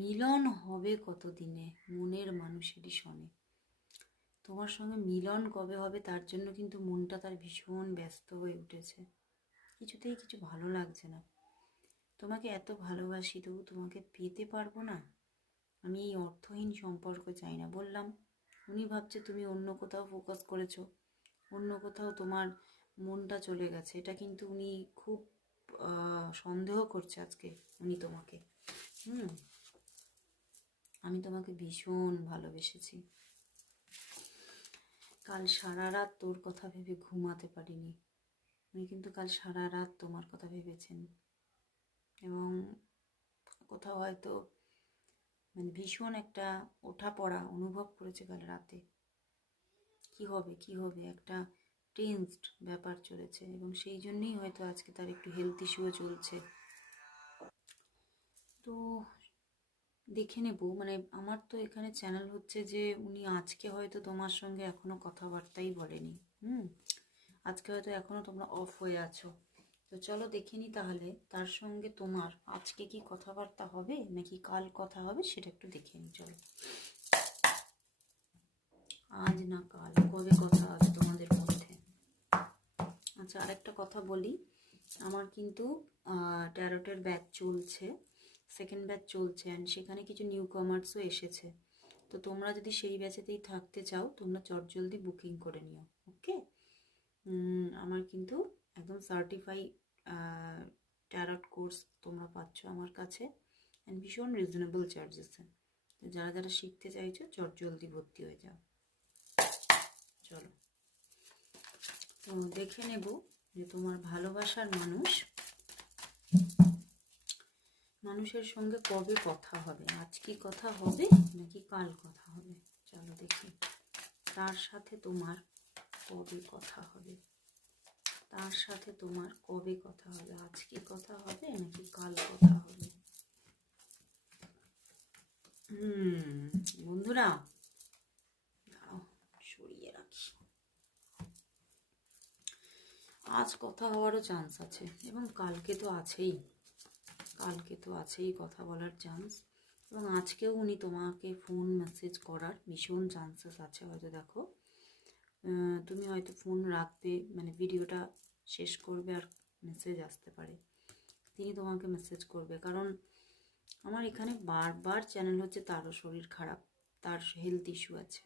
মিলন হবে কতদিনে মনের মানুষেরই সনে। তোমার সঙ্গে মিলন কবে হবে তার জন্য কিন্তু মনটা তার ভীষণ ব্যস্ত হয়ে উঠেছে। কিছুতেই কিছু ভালো লাগছে না। তোমাকে এত ভালোবাসি, তবু তোমাকে পেতে পারবো না। আমি এই অর্থহীন সম্পর্ক চাই না। বললাম, উনি ভাবছে তুমি অন্য কোথাও ফোকাস করেছো, অন্য কোথাও তোমার মনটা চলে গেছে। এটা কিন্তু উনি খুব সন্দেহ করছে আজকে উনি তোমাকে। আমি তোমাকে ভীষণ ভালোবেসেছি। কাল সারা রাত তোর কথা ভেবে ঘুমাতে পারিনি। উনি কিন্তু কাল সারা রাত তোমার কথা ভেবেছেন এবং কোথাও হয়তো ভীষণ একটা ওঠাপড়া অনুভব করেছে কাল রাতে। কি হবে কি হবে একটা টেন্সড ব্যাপার চলেছে এবং সেই জন্যই হয়তো আজকে তার একটু হেলথ ইস্যুও চলছে। তো দেখে নেব, আমার তো এখানে চ্যানেল হচ্ছে যে উনি আজকে হয়তো তোমার সঙ্গে এখনো কথাবার্তাই বলেনি। আজকে হয়তো এখনো তোমরা অফ হয়ে আছো। তো চলো দেখে নি তাহলে তার সঙ্গে তোমার আজকে কি কথাবার্তা হবে নাকি কাল কথা হবে, সেটা একটু দেখে নি। চলো, আজ না কাল, কবে কথা হবে তোমাদের মধ্যে? আচ্ছা, আরেকটা কথা বলি, আমার কিন্তু ট্যারোটের ব্যাচ চলছে, সেকেন্ড ব্যাচ চলছে, অ্যান্ড সেখানে কিছু নিউ কমার্সও এসেছে। তো তোমরা যদি সেই ব্যাচেতেই থাকতে চাও, তোমরা চটজলদি বুকিং করে নিও। ওকে, আমার কিন্তু একদম সার্টিফাই ট্যারট কোর্স তোমরা পাচ্ছ আমার কাছে, অ্যান্ড ভীষণ রিজনেবল চার্জেসে। তো যারা যারা শিখতে চাইছো চটজলদি ভর্তি হয়ে যাও। চলো, তো দেখে নেব যে তোমার ভালোবাসার মানুষের সঙ্গে কবে কথা হবে। আজ কি কথা হবে নাকি কাল কথা হবে? চলো দেখি তার সাথে তোমার কবে কথা হবে। তার সাথে তোমার কবে কথা হবে? আজ কি কথা হবে নাকি কাল কথা হবে? বন্ধুরা, দাঁড়াও সরিয়ে রাখি। আজ কথা হওয়ারও চান্স আছে এবং কালকে তো আছেই কথা বলার চান্স। এবং আজকেও উনি তোমাকে ফোন মেসেজ করার ভীষণ চান্সেস আছে। হয়তো দেখো, তুমি হয়তো ফোন রাখবে, ভিডিওটা শেষ করবে আর মেসেজ আসতে পারে, তিনি তোমাকে মেসেজ করবে। কারণ আমার এখানে বারবার চ্যানেল হচ্ছে তারও শরীর খারাপ, তার হেলথ ইস্যু আছে,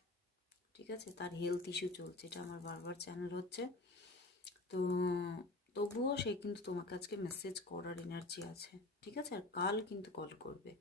ঠিক আছে, তার হেলথ ইস্যু চলছে, এটা আমার বারবার চ্যানেল হচ্ছে। তো তবুও সে কিন্তু তোমাকে আজকে মেসেজ করার এনার্জি আছে, ঠিক আছে। আর কাল কিন্তু কল করবে।